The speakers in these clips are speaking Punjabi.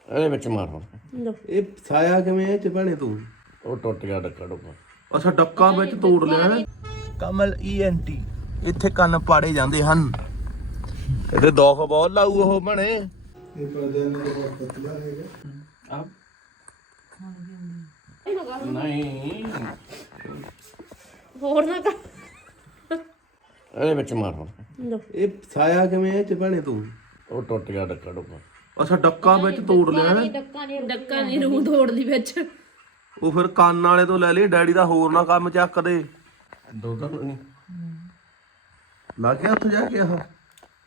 ਇਹਦੇ ਵਿੱਚ ਮਾਰ ਹੁਣ ਇਹ ਫਸਾਇਆ ਕਿਵੇਂ ਇਹ ਚ ਭੈਣੇ ਤੂੰ? ਉਹ ਟੁੱਟ ਗਿਆ ਡੱਕਾ ਡੁੱਕਾ। ਅੱਛਾ ਡੱਕਾ ਵਿੱਚ ਤੋੜ ਲਿਆ ਹੈ। ਕਮਲ ENT ਇੱਥੇ ਕੰਨ ਪਾੜੇ ਜਾਂਦੇ ਹਨ। ਇਹਦੇ ਦੁੱਖ ਬਹੁਤ ਲਾਊ ਉਹ ਭੈਣੇ। ਇਹ ਪਰਦੇ ਨਾਲ ਬਹੁਤ ਪਤਲਾ ਹੈਗਾ। ਆਪ ਨਹੀਂ ਹੋਰ ਨਾ ਕਰ ਇਹਦੇ ਵਿੱਚ ਮਾਰ ਹੁਣ ਇਹ ਫਸਾਇਆ ਕਿਵੇਂ ਇਹ ਚ ਭੈਣੇ ਤੂੰ? ਉਹ ਟੁੱਟ ਗਿਆ ਡੱਕਾ ਡੁੱਕਾ। ਅੱਛਾ ਡੱਕਾ ਵਿੱਚ ਤੋੜ ਲਿਆ ਹੈ। ਡੱਕਾ ਨਹੀਂ ਰੂਹ ਤੋੜਦੀ ਵਿੱਚ। ਉਹ ਫਿਰ ਕੰਨ ਵਾਲੇ ਤੋਂ ਲੈ ਲਈ, ਡੈਡੀ ਦਾ ਹੋਰ ਨਾ ਕੰਮ ਚੱਕ ਦੇ। ਦੁੱਧ ਨਹੀਂ ਲੱਗ ਗਿਆ ਉੱਥੇ ਜਾ ਕੇ ਆਹ ਹੈ।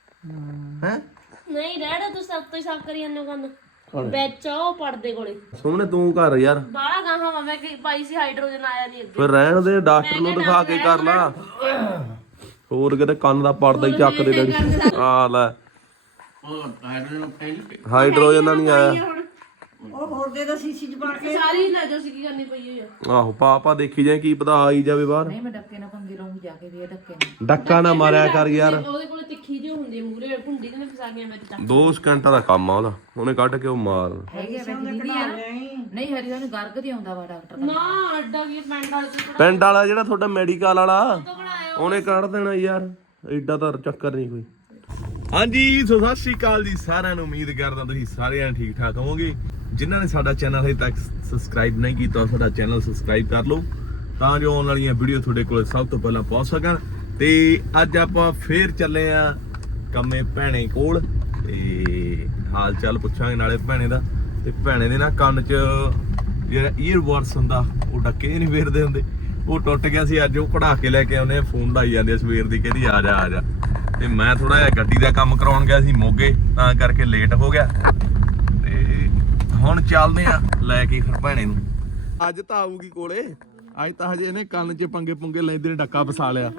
ਨਹੀਂ ਰਹਿਣਾ ਤੂੰ ਸਭ ਤੋਂ ਸਾਫ ਕਰੀ ਜਾਂਦੇ ਕੰਨ ਵਿੱਚ ਉਹ ਪੜਦੇ ਕੋਲੇ। ਸੋਹਣੇ ਤੂੰ ਘਰ ਯਾਰ ਬਾਹਲਾ ਗਾਹਾਂ ਵਾ ਮੈਂ ਕਿ ਪਾਈ ਸੀ ਹਾਈਡਰੋਜਨ ਆਇਆ ਨਹੀਂ ਅੱਗੇ। ਫਿਰ ਰਹਿਣ ਦੇ, ਡਾਕਟਰ ਨੂੰ ਦਿਖਾ ਕੇ ਕਰ ਲਾ। ਹੋਰ ਕਿਤੇ ਕੰਨ ਦਾ ਪੜਦਾ ਹੀ ਚੱਕ ਦੇ ਡੈਡੀ। ਆ ਲੈ ਉਹ ਹਾਈਡਰੋਜਨ ਫੈਲ ਹਾਈਡਰੋਜਨ ਦਾ ਨਹੀਂ ਆਇਆ। ਉਹ ਹੋਰ ਦੇ ਦੋ ਸੀਸੀ ਚ ਪਾ ਕੇ। ਸਾਰੀ ਲੈ ਜੋ ਸੀ ਕੀ ਕਰਨੀ ਪਈ ਹੋਈ ਆ। ਆਹੋ ਪਾਪਾ ਦੇਖੀ ਜਾਏ ਕੀ ਪਤਾ ਆਈ ਜਾਵੇ ਬਾਹਰ। ਨਹੀਂ ਮੈਂ ਡੱਕੇ ਨਾਲ ਪੰਗੇ ਲਾਉਂਗੀ ਜਾ ਕੇ ਵੀ ਇਹ ਡੱਕੇ ਨਾਲ। ਡੱਕਾ ਨਾ ਮਾਰਿਆ ਕਰ ਯਾਰ। ਉਹਦੇ ਕੋਲ ਤਿੱਖੀ ਜਿਹੀ ਹੁੰਦੀ ਮੂਰੇ ਭੁੰਡੀ ਤੇ ਫਸਾ ਗਿਆ ਵਿੱਚ ਤਾਂ 2 ਸਕਿੰਟਾਂ ਦਾ ਕੰਮ ਆ ਉਹਦਾ, ਉਹਨੇ ਕੱਢ ਕੇ ਉਹ ਮਾਰ। ਹੈਗੇ ਵਿੱਚ ਦੀਦੀ ਆ ਨਾ। ਨਹੀਂ ਹਰੀ ਉਹਨੂੰ ਗਰਗ ਦੀ ਆਉਂਦਾ ਵਾ ਡਾਕਟਰ ਨਾ ਅੱਡਾ ਕੀ ਪਿੰਡ ਵਾਲੇ ਚ ਪਿੰਡ ਵਾਲਾ ਜਿਹੜਾ ਤੁਹਾਡਾ ਮੈਡੀਕਲ ਵਾਲਾ ਬਣਾਇਆ ਉਹਨੇ ਕੱਢ ਦੇਣਾ ਯਾਰ। ਐਡਾ ਤਾਂ ਚੱਕਰ ਨਹੀਂ ਕੋਈ। ਹਾਂਜੀ ਸੋ ਸਤਿ ਸ਼੍ਰੀ ਅਕਾਲ ਜੀ ਸਾਰਿਆਂ ਨੂੰ। ਉਮੀਦ ਕਰਦਾ ਤੁਸੀਂ ਸਾਰੇ ਠੀਕ ਠਾਕ ਹੋਵੋਗੇ। ਜਿਨ੍ਹਾਂ ਨੇ ਸਾਡਾ ਚੈਨਲ ਹਜੇ ਤੱਕ ਸਬਸਕ੍ਰਾਈਬ ਨਹੀਂ ਕੀਤਾ ਸਾਡਾ ਚੈਨਲ ਸਬਸਕ੍ਰਾਈਬ ਕਰ ਲਓ ਤਾਂ ਜੋ ਆਉਣ ਵਾਲੀਆਂ ਵੀਡੀਓ ਤੁਹਾਡੇ ਕੋਲ ਸਭ ਤੋਂ ਪਹਿਲਾਂ ਪਹੁੰਚ ਸਕਣ। ਤੇ ਅੱਜ ਆਪਾਂ ਫੇਰ ਚੱਲੇ ਆ ਕੰਮੇ ਭੈਣੇ ਕੋਲ ਤੇ ਹਾਲ ਚਾਲ ਪੁੱਛਾਂਗੇ ਨਾਲੇ ਭੈਣੇ ਦਾ। ਤੇ ਭੈਣੇ ਦੇ ਨਾ ਕੰਨ 'ਚ ਜਿਹੜਾ ਈਅਰਬਡਸ ਹੁੰਦਾ ਉਹ ਡੱਕੇ ਨਹੀਂ ਫੇਰਦੇ ਹੁੰਦੇ, ਉਹ ਟੁੱਟ ਗਿਆ ਸੀ। ਅੱਜ ਉਹ ਕਢਾ ਕੇ ਲੈ ਕੇ ਆਉਂਦੇ ਆ। ਫੋਨ ਲਾਈ ਜਾਂਦੇ ਆ ਸਵੇਰ ਦੀ, ਕਹਿੰਦੀ ਆ ਜਾ ਆ ਜਾ। ਤੇ ਮੈਂ ਥੋੜਾ ਜਿਹਾ ਗੱਡੀ ਦਾ ਕੰਮ ਕਰਾਉਣ ਗਿਆ ਸੀ ਮੋਗੇ, ਤਾਂ ਕਰਕੇ ਲੇਟ ਹੋ ਗਿਆ। ਤੇ ਹੁਣ ਚੱਲਦੇ ਆ ਲੈ ਕੇ ਫਿਰ ਭੈਣੇ ਨੂੰ। ਅੱਜ ਤਾਂ ਆਊਗੀ ਕੋਲੇ। ਅੱਜ ਤਾਂ ਹਜੇ ਇਹਨੇ ਕੰਨ 'ਚ ਪੰਗੇ ਪੁੰਗੇ ਲੈਂਦੇ ਨੇ, ਡੱਕਾ ਫਸਾ ਲਿਆ।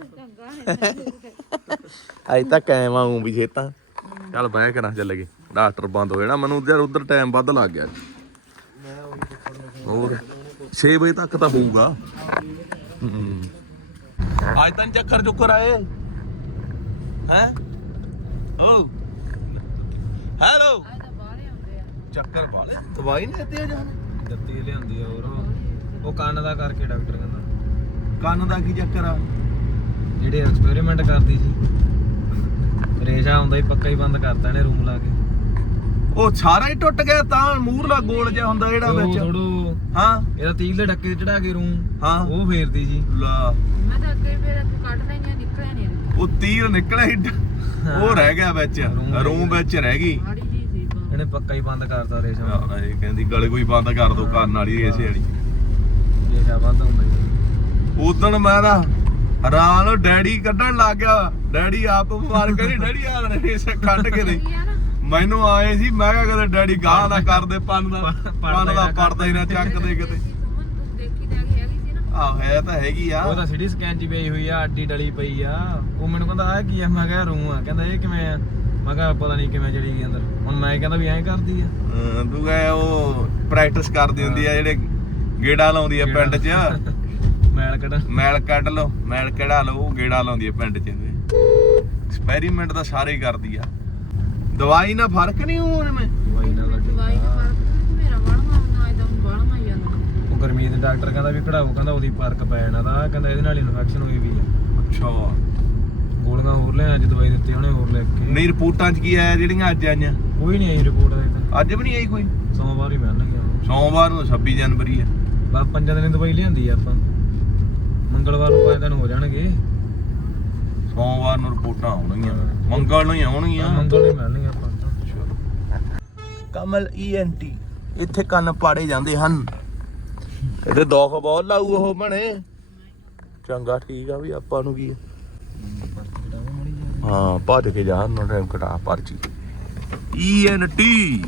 ਅੱਜ ਤਾਂ ਕਾਇਮ ਆਉਂ ਵੀ ਛੇਤਾਂ। ਚੱਲ ਬਹਿ ਕੇ ਨਾ ਚੱਲ ਗਏ, ਡਾਕਟਰ ਬੰਦ ਹੋ ਜਾਣਾ। ਮੈਨੂੰ ਯਾਰ ਉਧਰ ਟਾਈਮ ਵੱਧ ਲੱਗ ਗਿਆ। ਹੋਰ 6 ਵਜੇ ਤੱਕ ਤਾਂ ਹੋਊਗਾ। ਅੱਜ ਤਾਂ ਚੱਕਰ ਚੁੱਕਰ ਆਏ ਹੈ। ਓ ਹੈਲੋ ਚੱਕਰ ਵਾਲੇ ਦਵਾਈ ਨਹੀਂ ਦਿੱਤੀ ਜਾਨ ਦਿੱਤੀ ਲਿਆਂਦੀ ਆ। ਹੋਰ ਉਹ ਕੰਨ ਦਾ ਕਰਕੇ ਡਾਕਟਰ ਕਹਿੰਦਾ। ਕੰਨ ਦਾ ਕੀ ਚੱਕਰ ਆ? ਜਿਹੜੇ ਐਕਸਪੈਰੀਮੈਂਟ ਕਰਦੀ ਸੀ ਰੇਸ਼ਾ ਆਉਂਦਾ ਹੀ ਪੱਕਾ ਹੀ ਬੰਦ ਕਰਤਾ ਇਹਨੇ ਰੂਮ ਲਾ ਕੇ। ਉਹ ਸਾਰਾ ਹੀ ਟੁੱਟ ਗਿਆ ਤਾਂ ਮੂਹਰਲਾ ਗੋਲ ਜਿਹਾ ਹੁੰਦਾ ਜਿਹੜਾ ਵਿੱਚ। ਥੋੜੂ ਹਾਂ ਇਹਦਾ ਤੀਲ ਦੇ ਡੱਕੇ ਤੇ ਚੜਾ ਕੇ ਰੂਮ ਹਾਂ ਉਹ ਫੇਰਦੀ ਸੀ। ਮੈਂ ਲਾ ਤਾਂ ਅੱਗੇ ਫੇਰ ਕੱਢ ਨਹੀਂ ਨਿਕਲਿਆ ਨਹੀਂ। ਉਹ ਤੀਰ ਨਿਕਲਿਆ ਹੀ ਉਹ ਰਹਿ ਗਿਆ ਵਿੱਚ, ਰੂਮ ਵਿੱਚ ਰਹਿ ਗਈ। ਮਾੜੀ ਜੀ ਸੀ ਇਹਨੇ ਪੱਕਾ ਹੀ ਬੰਦ ਕਰਤਾ ਰੇਸ਼ਾ। ਇਹ ਕਹਿੰਦੀ ਗਲੇ ਕੋਈ ਬੰਦ ਕਰ ਦੋ ਕੰਨ ਵਾਲੀ ਰੇਸ਼ੇ ਵਾਲੀ। ਰੇਸ਼ਾ ਬੰਦ ਹੁੰਦਾ ਹੀ। ਉਦਣ ਮੈਂ ਨਾ ਹੈਰਾਨ, ਡੈਡੀ ਕੱਢਣ ਲੱਗ ਗਿਆ। ਡੈਡੀ ਆਪ ਬਿਮਾਰ ਕਰੀ, ਡੈਡੀ ਆ ਰੇਸ਼ੇ ਕੱਢ ਕੇ ਦੇ ਮੈਨੂੰ ਆਏ ਸੀ। ਮੈਂ ਕਿਹਾ ਕਦੇ ਡੈਡੀ ਗਾਹ ਨਾ ਕਰਦੇ ਪੰਨ ਦਾ ਪੜਦਾ ਹੀ ਨਾ ਚੱਕਦੇ ਕਿਤੇ। ਦੇਖੀ ਤਾਂ ਹੈਗੀ ਸੀ ਨਾ। ਆਹ ਹੈ ਤਾਂ ਹੈਗੀ ਆ। ਉਹ ਤਾਂ ਸਿਟੀ ਸਕੈਨ 'ਚ ਪਈ ਹੋਈ ਆ, ਅੱਡੀ ਡਲੀ ਪਈ ਆ। ਉਹ ਮੈਨੂੰ ਕਹਿੰਦਾ ਆ ਕੀ ਆ? ਮੈਂ ਕਿਹਾ ਰੂਮ ਆ। ਕਹਿੰਦਾ ਇਹ ਕਿਵੇਂ ਆ? ਮੈਂ ਕਿਹਾ ਪਤਾ ਨਹੀਂ ਕਿਵੇਂ ਚੜੀ ਗਈ ਅੰਦਰ। ਹੁਣ ਮੈਂ ਕਹਿੰਦਾ ਵੀ ਐਂ ਕਰਦੀ ਆ। ਤੂੰ ਕਹੇ ਉਹ ਪ੍ਰੈਕਟਿਸ ਕਰਦੀ ਹੁੰਦੀ ਆ, ਜਿਹੜੇ ਗੇੜਾ ਲਾਉਂਦੀ ਆ ਪਿੰਡ 'ਚ। ਮੈਲ ਕੱਢ ਲਓ, ਮੈਲ ਕਢਾ ਲਓ, ਉਹ ਗੇੜਾ ਲਾਉਂਦੀ ਆ ਪਿੰਡ 'ਚ। ਐਕਸਪੈਰੀਮੈਂਟ ਤਾਂ ਸਾਰੇ ਹੀ ਕਰਦੀ ਆ। ਦਵਾਈ ਨਾਲ ਫਰਕ ਨਹੀਂ ਹੋਣ ਮੈਂ ਦਵਾਈ ਨਾਲ ਦਵਾਈ ਦਾ ਫਰਕ ਮੇਰਾ ਵੜਨਾ ਨਾ ਇਹਦਾ ਵੜਨਾ ਹੀ ਜਾਂਦਾ। ਉਹ ਗਰਮੀਤ ਡਾਕਟਰ ਕਹਿੰਦਾ ਵੀ ਕਢਾਓ, ਕਹਿੰਦਾ ਉਹਦੀ ਫਰਕ ਪੈ ਜਾਣਾ। ਤਾਂ ਕਹਿੰਦਾ ਇਹਦੇ ਨਾਲ ਇਨਫੈਕਸ਼ਨ ਹੋਈ ਵੀ ਆ। ਅੱਛਾ ਗੋਲੀਆਂ ਹੋਰ ਲੈ ਅੱਜ ਦਵਾਈ ਦਿੱਤੀ ਉਹਨੇ ਹੋਰ ਲੈ ਕੇ। ਨਹੀਂ ਰਿਪੋਰਟਾਂ 'ਚ ਕੀ ਆਇਆ ਜਿਹੜੀਆਂ ਅੱਜ ਆਈਆਂ? ਕੋਈ ਨਹੀਂ ਆਈ ਰਿਪੋਰਟ ਅਜੇ ਤੱਕ। ਅੱਜ ਵੀ ਨਹੀਂ ਆਈ ਕੋਈ? ਸੋਮਵਾਰ ਹੀ ਮਿਲਣਗੇ। ਸੋਮਵਾਰ ਨੂੰ 26 ਜਨਵਰੀ ਆ। ਬਸ 5 ਦਿਨ ਦੀ ਦਵਾਈ ਲਿਆਂਦੀ ਆ ਆਪਾਂ। ਮੰਗਲਵਾਰ ਨੂੰ 5 ਦਿਨ ਹੋ ਜਾਣਗੇ। ਸੋਮਵਾਰ ਨੂੰ ਰਿਪੋਰਟਾਂ ਆਉਣਗੀਆਂ, ਮੰਗਲ ਨੂੰ ਹੀ ਆਉਣਗੀਆਂ। ਮੰਗਲ ਨੂੰ ਮਿਲਣਗੇ ਆਪਾਂ। ਕਮਲ ENT ਇੱਥੇ ਕੰਨ ਪਾੜੇ ਜਾਂਦੇ ਹਨ। ਇਹਦੇ ਦੁੱਖ ਬਹੁਤ ਲਾਊ ਉਹ ਬਣੇ। ਚੰਗਾ ਠੀਕ ਆ ਵੀ ਆਪਾਂ ਨੂੰ ਕੀ ਆ। ਹਾਂ ਭੱਜ ਕੇ ਜਾ ਨਾ, ਟਾਈਮ ਘਟਾ ਪਰਚੀ ENT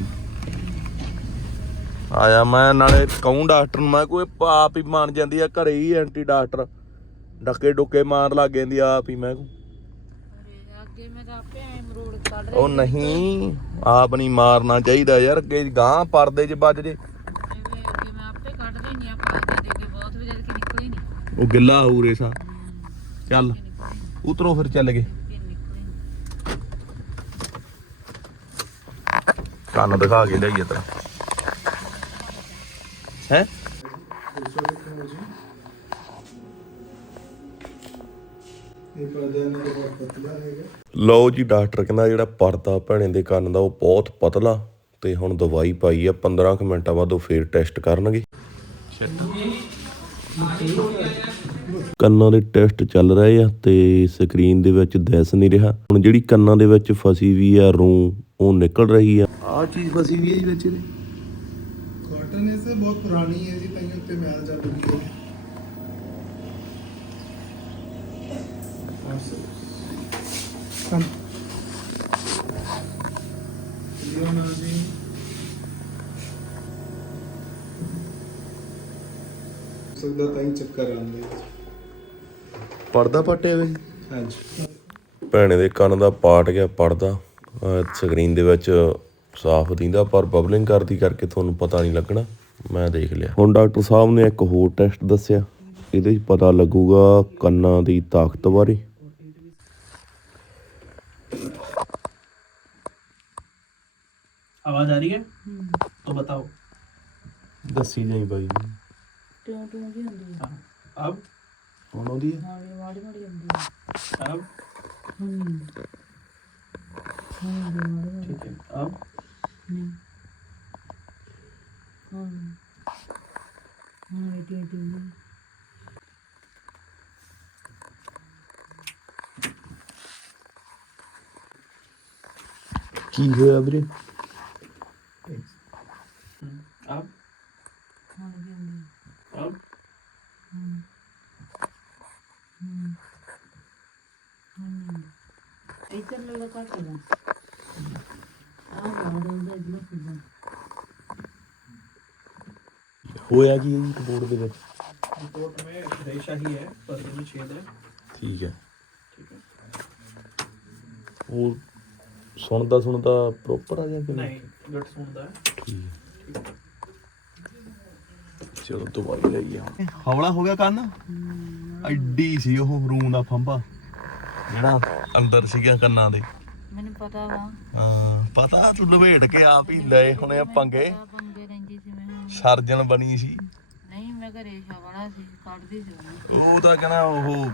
ਆਇਆ। ਮੈਂ ਨਾਲੇ ਕਹੂੰ ਡਾਕਟਰ ਨੂੰ, ਮੈਂ ਕੋਈ ਆਪ ਹੀ ਮੰਨ ਜਾਂਦੀ ਆ ਘਰੇ ਹੀ ENT ਡਾਕਟਰ ਡੱਕੇ ਡੁੱਕੇ ਮਾਰ ਲੱਗ ਜਾਂਦੀ ਆਪ ਹੀ। ਮੈਂ ਅੱਗੇ ਮੈਂ ਤਾਂ ਆਪੇ ਐ ਮਰੋੜ ਕੱਢ ਉਹ ਨਹੀਂ, ਆਪ ਨਹੀਂ ਮਾਰਨਾ ਚਾਹੀਦਾ ਯਾਰ। ਅੱਗੇ ਗਾਂ ਪਰਦੇ 'ਚ ਵੱਜ ਜੇ। ਅੱਗੇ ਮੈਂ ਆਪੇ ਕੱਢ ਲੈਣੀ ਆ। ਪਾਇਦਾ ਦੇ ਕੇ ਬਹੁਤ ਵਜੇ ਕਿ ਨਿਕਲੀ ਨਹੀਂ। ਉਹ ਗਿੱਲਾ ਹੋ ਰੇਸਾ। ਚੱਲ ਉਤਰੋ ਫਿਰ ਚੱਲ ਗਏ। ਕੰਨ ਦਿਖਾ ਕੇ ਲਿਆਈਏ ਤੇਰਾ। ਹੈ ਲਓ ਜੀ, ਡਾਕਟਰ ਕਹਿੰਦਾ ਜਿਹੜਾ ਪਰਦਾ ਭੈਣੇ ਦੇ ਕੰਨ ਦਾ ਉਹ ਬਹੁਤ ਪਤਲਾ, ਤੇ ਹੁਣ ਦਵਾਈ ਪਾਈ ਆ 15 ਕੁ ਮਿੰਟਾਂ ਬਾਅਦ ਉਹ ਫੇਰ ਟੈਸਟ ਕਰਨਗੇ। ਕੰਨਾਂ ਦੇ ਟੈਸਟ ਚੱਲ ਰਹੇ ਆ ਤੇ ਸਕਰੀਨ ਦੇ ਵਿੱਚ ਦਿਸ ਨਹੀਂ ਰਿਹਾ। ਹੁਣ ਜਿਹੜੀ ਕੰਨਾਂ ਦੇ ਵਿੱਚ ਫਸੀ ਵੀ ਆ ਰੂੰ ਉਹ ਨਿਕਲ ਰਹੀ ਆ। ਆਹ ਚੀਜ਼ ਫਸੀ ਵੀ ਹੈ ਜੀ ਵਿੱਚ ਇਹਦੇ। ਕਾਟਨ ਇਸ ਬਹੁਤ ਪੁਰਾਣੀ ਹੈ ਜੀ, ਤਾਂ ਉੱਤੇ ਮੈਲ ਜਾ ਲੱਗੀ ਹੈ। ਸਕਦਾ ਤਾਂ ਹੀ ਚੱਕਰ ਆਉਂਦੇ। ਪਰਦਾ ਪਟਿਆ ਵੇ। ਹਾਂਜੀ ਭੈਣੇ ਦੇ ਕੰਨ ਦਾ ਪਾਟ ਗਿਆ ਪਰਦਾ। ਸਕਰੀਨ ਦੇ ਵਿੱਚ ਸਾਫ਼ ਦਿੰਦਾ ਪਰ ਬਬਲਿੰਗ ਕਰਦੀ ਕਰਕੇ ਤੁਹਾਨੂੰ ਪਤਾ ਨਹੀਂ ਲੱਗਣਾ। ਮੈਂ ਦੇਖ ਲਿਆ। ਹੁਣ ਡਾਕਟਰ ਸਾਹਿਬ ਨੇ ਇੱਕ ਹੋਰ ਟੈਸਟ ਦੱਸਿਆ, ਇਹਦੇ 'ਚ ਪਤਾ ਲੱਗੂਗਾ ਕੰਨਾਂ ਦੀ ਤਾਕਤ ਬਾਰੇ। आवाज आ रही है? तो बताओ। ਦੱਸੀ ਜਾਈ ਬਾਈ। ਟੂੰ ਟੂੰ ਜੀ ਹੁੰਦੀ ਹੈ। अब ਹੁਣ ਉਹਦੀ ਹਾਂ ਵੀ ਮਾੜੀ ਮਾੜੀ ਹੁੰਦੀ ਹੈ। अब ठीक है। अब ਕੀ ਹੋਇਆ ਵੀਰੇ? अब अब ਇੱਧਰ ਲੱਗਾ ਘੱਟ ਦਾ ਆਹ ਬਾਹਰ ਹੁੰਦਾ ਇਧਰ ਫਿਰਦਾ। ਹੋਇਆ ਕੀ ਹੈ ਜੀ ਰਿਪੋਰਟ ਦੇ ਵਿੱਚ? रिपोर्ट में रेशा ही है, पर्दे में छेद है। ਠੀਕ ਹੈ। ठीक है। ਉਹ ਸੁਣਦਾ ਪ੍ਰੋਪਰ ਆ ਜਾਂ ਕਿ नहीं गट सुनता है। ਠੀਕ ਹੈ। ਚਲੋ ਦਵਾਈ ਲਈ ਆ। ਹੌਲਾ ਹੋ ਗਿਆ ਕੰਨ। ਐਡੀ ਸੀ ਉਹ ਰੂੰ ਦਾ ਫੰਬਾ ਜਿਹੜਾ ਅੰਦਰ ਸੀਗਾ ਕੰਨਾਂ ਦੇ। ਮੈਨੂੰ ਪਤਾ ਵਾ। ਹਾਂ ਪਤਾ, ਤੂੰ ਲਵੇਟ ਕੇ ਆਪ ਹੀ ਲਏ ਹੁਣੇ ਆ ਪੰਗੇ। ਪੰਗੇ ਲੈਂਦੀ ਸੀ ਮੈਂ। ਸਰਜਨ ਬਣੀ ਸੀ। ਨਹੀਂ ਮੈਂ ਘਰੇ ਰੇਸ਼ਾ ਵਾਲਾ ਸੀ, ਕੱਢਦੀ ਸੀ ਉਹਨੂੰ। ਉਹ ਤਾਂ ਕਹਿੰਦਾ ਉਹ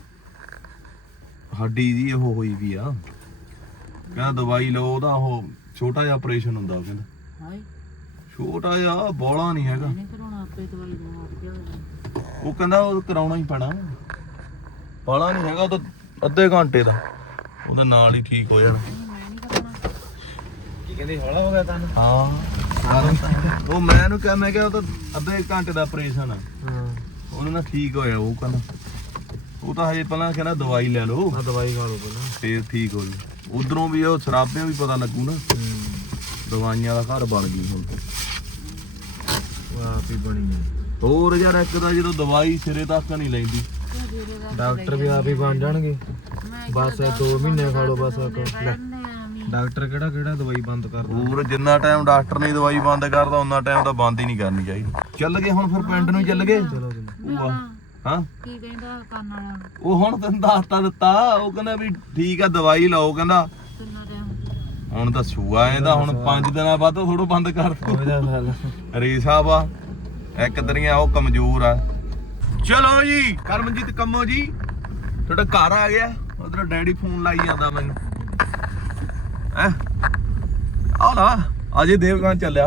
ਹੱਡੀ ਦੀ ਉਹ ਹੋਈ ਵੀ ਆ। ਕਹਿੰਦਾ ਦਵਾਈ ਲਓ, ਉਹਦਾ ਉਹ ਛੋਟਾ ਜਿਹਾ ਆਪਰੇਸ਼ਨ ਹੁੰਦਾ। ਉਹ ਕਹਿੰਦਾ ਹਾਏ ਛੋਟਾ ਜਿਹਾ, ਬੋਲਾ ਨਹੀਂ ਹੈਗਾ। ਨਹੀਂ ਕਰਾਉਣਾ, ਆਪੇ ਦਵਾਈ ਦੇਣਾ ਹਟ ਗਿਆ। ਉਹ ਕਹਿੰਦਾ ਉਹ ਕਰਾਉਣਾ ਹੀ ਪੈਣਾ, ਬਾਲਾ ਨਹੀਂ ਹੈਗਾ। ਉਹ ਤਾਂ ਅੱਧੇ ਘੰਟੇ ਦਾ, ਉਹਦੇ ਨਾਲ ਹੀ ਠੀਕ ਹੋ ਜਾਣਾ। ਮੈਂ ਨਹੀਂ ਕਰਾਉਣਾ। ਕੀ ਕਹਿੰਦੇ ਹੌਲਾ ਹੋ ਗਿਆ ਤੁਹਾਨੂੰ? ਹਾਂ ਉਹ ਮੈਂ ਇਹਨੂੰ ਕਿਹਾ, ਮੈਂ ਕਿਹਾ ਉਹ ਤਾਂ ਅੱਧੇ ਘੰਟੇ ਦਾ ਆਪਰੇਸ਼ਨ ਆ। ਹਾਂ ਉਹਨੇ ਨਾ ਠੀਕ ਹੋਇਆ। ਉਹ ਕਹਿੰਦਾ ਉਹ ਤਾਂ ਹਜੇ ਪਹਿਲਾਂ ਕਹਿੰਦਾ ਦਵਾਈ ਲੈ ਲਓ, ਆ ਦਵਾਈ ਖਾ ਲਓ ਪਹਿਲਾਂ ਫੇਰ ਠੀਕ ਹੋ ਜੂ। ਉਧਰੋਂ ਵੀ ਉਹ ਸ਼ਰਾਬਿਆਂ ਵੀ ਪਤਾ ਲੱਗੂ ਨਾ। ਦਵਾਈਆਂ ਦਾ ਘਰ ਬਣ ਗਈ ਹੁਣ। ਉਹ ਆਪ ਹੀ ਬਣੀ ਹੈ। ਹੋਰ ਯਾਰ ਇੱਕ ਤਾਂ ਜਦੋਂ ਦਵਾਈ ਸਿਰੇ ਤੱਕ ਨਹੀਂ ਲੈਂਦੀ। ਡਾਕਟਰ ਵੀ ਆਪ ਹੀ ਬਣ ਜਾਣਗੇ। ਬਸ 2 ਮਹੀਨੇ ਖਾ ਲਓ ਬਸ। ਡਾਕਟਰ ਕਿਹੜਾ ਦਵਾਈ ਬੰਦ ਕਰਦਾ। ਹੋਰ ਜਿੰਨਾ ਟਾਈਮ ਡਾਕਟਰ ਨੇ ਦਵਾਈ ਬੰਦ ਕਰਦਾ ਉਹਨਾਂ ਟਾਈਮ ਤਾਂ ਬੰਦ ਹੀ ਨਹੀਂ ਕਰਨੀ ਚਾਹੀਦੀ। ਚੱਲ ਗਏ ਹੁਣ ਫਿਰ ਪਿੰਡ ਨੂੰ ਚੱਲ ਗਏ। ਹਾਂ ਕੀ ਕਹਿੰਦਾ ਕੰਨ ਵਾਲਾ? ਉਹ ਹੁਣ ਤੈਨੂੰ ਦੱਸਤਾ ਦਿੱਤਾ। ਉਹ ਕਹਿੰਦਾ ਵੀ ਠੀਕ ਆ ਦਵਾਈ ਲਾਓ। ਕਹਿੰਦਾ ਕਿੰਨਾ ਟਾਈਮ? ਹੁਣ ਤਾਂ ਸੂਆ ਇਹਦਾ, ਹੁਣ 5 ਦਿਨਾਂ ਬਾਅਦ ਥੋੜੋ ਬੰਦ ਕਰ ਦੋ। ਰੇਸਾ ਵਾ ਇੱਕ ਤਰੀਆਂ ਉਹ ਕਮਜ਼ੋਰ ਆ। ਚਲੋ ਜੀ ਕਰਮਜੀਤ ਕੰਮੋ ਜੀ, ਤੁਹਾਡਾ ਘਰ ਆ ਗਿਆ। ਉਧਰ ਡੈਡੀ ਫੋਨ ਲਾਈ ਜਾਂਦਾ ਮੈਨੂੰ। ਹੈ ਆ ਲਾ ਅਜੇ ਦੇਵਗਨ ਚੱਲਿਆ।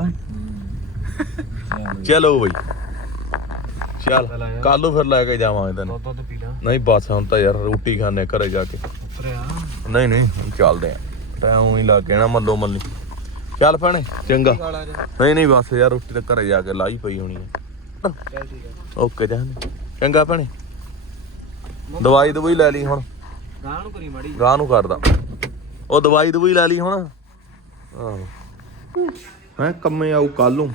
ਚਲੋ ਬਈ ਚੱਲ ਕੱਲ ਨੂੰ ਫਿਰ ਲੈ ਕੇ ਜਾਵਾਂਗੇ ਤੈਨੂੰ। ਦੁੱਧ ਪੀ ਲਾ। ਨਹੀਂ ਬਸ ਹੁਣ ਤਾਂ ਯਾਰ ਰੋਟੀ ਖਾਣੇ ਘਰੇ ਜਾ ਕੇ। ਨਹੀਂ ਹੁਣ ਚੱਲਦੇ ਆ, ਟਾਈਮ ਹੀ ਲੱਗ ਗਿਆ ਨਾ ਮੱਲੋ ਮੱਲੀ। ਚੱਲ ਭੈਣੇ ਚੰਗਾ। ਨਹੀਂ ਬਸ ਯਾਰ ਰੋਟੀ ਤਾਂ ਘਰੇ ਜਾ ਕੇ ਲਾਈ ਪਈ ਹੋਣੀ ਆ। ਓਕੇ ਜਾਨ ਚੰਗਾ ਭੈਣੇ। ਦਵਾਈ ਲੈ ਲਈ ਹੁਣ। ਗਾਂ ਨੂੰ ਕਰੀ ਮਾੜੀ। ਗਾਂ ਨੂੰ ਕਰਦਾ। ਉਹ ਦਵਾਈ ਲੈ ਲਈ ਹੁਣ। ਆਹੋ ਮੈਂ ਕੰਮੇ ਆਊ ਕੱਲ ਨੂੰ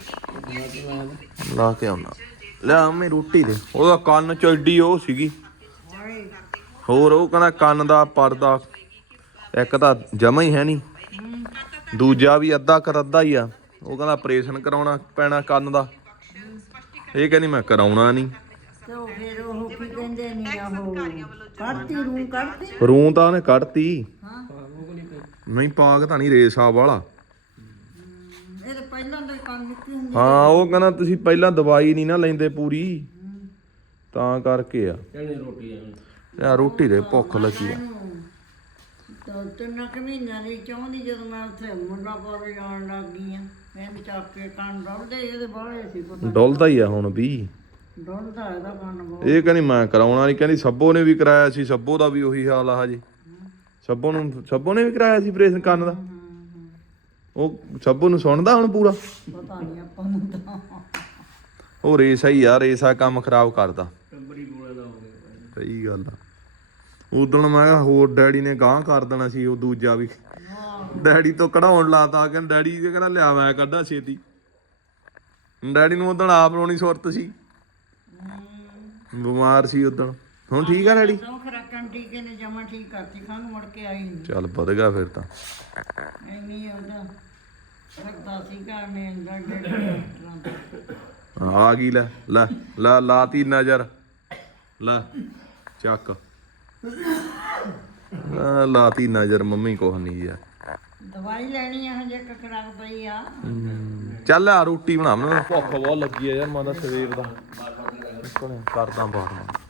ਲਾ ਕੇ ਆਉਣਾ। ਲੈ ਮੈਂ ਰੋਟੀ ਦੇ। ਉਹਦਾ ਕੰਨ ਚ ਐਡੀ ਉਹ ਸੀਗੀ। ਹੋਰ ਉਹ ਕਹਿੰਦਾ ਕੰਨ ਦਾ ਪਰਦਾ ਇੱਕ ਤਾਂ ਜਮਾ ਹੀ ਹੈ ਨਹੀਂ, ਦੂਜਾ ਵੀ ਅੱਧਾ ਹੀ ਆ। ਉਹ ਕਹਿੰਦਾ ਆਪਰੇਸ਼ਨ ਕਰਾਉਣਾ ਪੈਣਾ ਕੰਨ ਦਾ। ਇਹ ਕਹਿੰਦੀ ਮੈਂ ਕਰਾਉਣਾ ਨਹੀਂ। ਰੂੰ ਤਾਂ ਉਹਨੇ ਕੱਢਤੀ। ਨਹੀਂ ਪਾਗ ਤਾਂ ਨਹੀਂ ਰੇਸਾ ਵਾਲਾ। ਇਹ ਤਾਂ ਪਹਿਲਾਂ ਦਾ ਕੰਮ ਨਿੱਕੀ ਹੁੰਦੀ ਹਾਂ ਉਹ ਕਹਿੰਦਾ ਤੁਸੀਂ ਪਹਿਲਾਂ ਦਵਾਈ ਨਹੀਂ ਨਾ ਲੈਂਦੇ ਪੂਰੀ ਤਾਂ ਕਰਕੇ ਆ ਕਿਹੜੀ ਰੋਟੀ ਆ ਯਾਰ ਰੋਟੀ ਦੇ ਭੁੱਖ ਲੱਗੀ ਆ ਤਾਂ 3 ਮਹੀਨਿਆਂ ਦੀ ਚਾਹੁੰਦੀ ਜਦੋਂ ਮੈਂ ਉੱਥੇ ਮੁੰਡਾ ਕੋਲ ਜਾਣ ਲੱਗ ਗਈ ਆ ਮੈਂ ਵੀ ਚੱਕ ਕੇ ਕੰਨ ਡੁੱਲਦੇ ਇਹਦੇ ਬਾਹਲੇ ਸੀ ਪਤਾ ਡੁੱਲਦਾ ਹੀ ਆ ਹੁਣ ਵੀ ਡੁੱਲਦਾ ਇਹਦਾ ਕੰਨ ਬਹੁਤ ਇਹ ਕਹਿੰਦੀ ਮੈਂ ਕਰਾਉਣਾ ਨਹੀਂ ਕਹਿੰਦੀ ਸੱਬੋ ਨੇ ਵੀ ਕਰਾਇਆ ਸੀ ਸੱਬੋ ਦਾ ਵੀ ਉਹੀ ਹਾਲ ਆ ਹਜੇ ਸੱਬੋ ਨੇ ਵੀ ਕਰਾਇਆ ਸੀ ਆਪਰੇਸ਼ਨ ਕੰਨ ਦਾ ਉਹ ਸੱਬੋ ਨੂੰ ਸੁਣਦਾ ਹੁਣ ਪੂਰਾ ਪਤਾ ਨਹੀਂ ਆਪਾਂ ਨੂੰ ਤਾਂ ਉਹ ਰੇਸਾ ਹੀ ਆ ਰੇਸਾ ਕੰਮ ਖਰਾਬ ਕਰਦਾ ਟੱਬਰੀ ਗੋਲੇ ਦਾ ਹੋ ਗਿਆ ਸਹੀ ਗੱਲ ਆ ਉਦੋਂ ਮੈਂ ਕਿਹਾ ਹੋਰ ਡੈਡੀ ਨੇ ਗਾਂਹ ਕਰ ਦੇਣਾ ਸੀ ਉਹ ਦੂਜਾ ਵੀ ਡੈਡੀ ਤੋਂ ਕਢਾਉਣ ਲਾਤਾ ਕਹਿੰਦਾ ਡੈਡੀ ਕਹਿੰਦਾ ਲਿਆ ਮੈਂ ਕੱਢਾ ਛੇਤੀ ਡੈਡੀ ਨੂੰ ਉਦੋਂ ਆਪ ਰੋਣੀ ਸੁਰਤ ਸੀ ਬਿਮਾਰ ਸੀ ਉਦੋਂ ਹੁਣ ਠੀਕ ਆ ਡੈਡੀ ਦੋ ਖਰਾਕਾਂ ਟੀਕੇ ਨੇ ਜਮਾ ਠੀਕ ਕਰਤੀ ਖਾਣ ਮੁੜ ਕੇ ਆਈ ਨਹੀਂ ਚੱਲ ਵਧ ਗਿਆ ਫਿਰ ਤਾਂ ਐਵੇਂ ਉਹਦਾ ਰੱਖਦਾ ਸੀਗਾ ਮੈਂ ਅੰਦਰ ਡਾਕਟਰਾਂ ਦਾ ਆ ਗਈ ਲੈ ਲੈ ਲੈ ਲਾਤੀ ਨਜ਼ਰ ਲੈ ਚੱਕ ਲਾਤੀ ਨਜ਼ਰ ਮੰਮੀ ਕੁਛ ਨਹੀਂ ਯਾਰ ਦਵਾਈ ਲੈਣੀ ਆ ਹਜੇ ਕਕੜਾਕ ਪਈ ਆ ਚੱਲ ਆ ਰੋਟੀ ਬਣਾ ਮੈਨੂੰ ਭੁੱਖ ਬਹੁਤ ਲੱਗੀ ਆ ਯਾਰ ਮੈਂ ਤਾਂ ਸਵੇਰ ਦਾ ਕਰਦਾ ਬਾਹਰ